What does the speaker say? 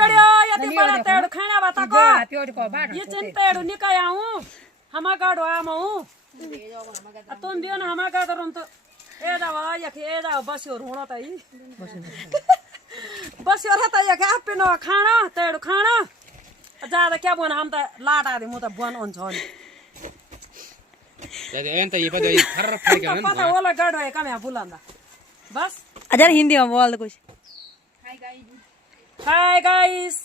गड़ियो यति बड़ा तेड़ खाना बता को ये चिंतेड़ निकाय आऊं हमा गाड़ो आमो तुम दियो ना हमा का करूं तो ए जावा यखे ए जावा बस्यो रोणो त ई बस्यो र त यखे आपिनो खाना तेड़ खाना ज्यादा क्या बन हम त लाटा दे म त बन हुन्छ नि ಎಂತ ಈ ಪದ ಥರ ಫಾರಿಗೆ पता होला गाड़ो है कम यहाँ बुलांदा बस अजर हिंदी में बोल दो कुछ। Hi guys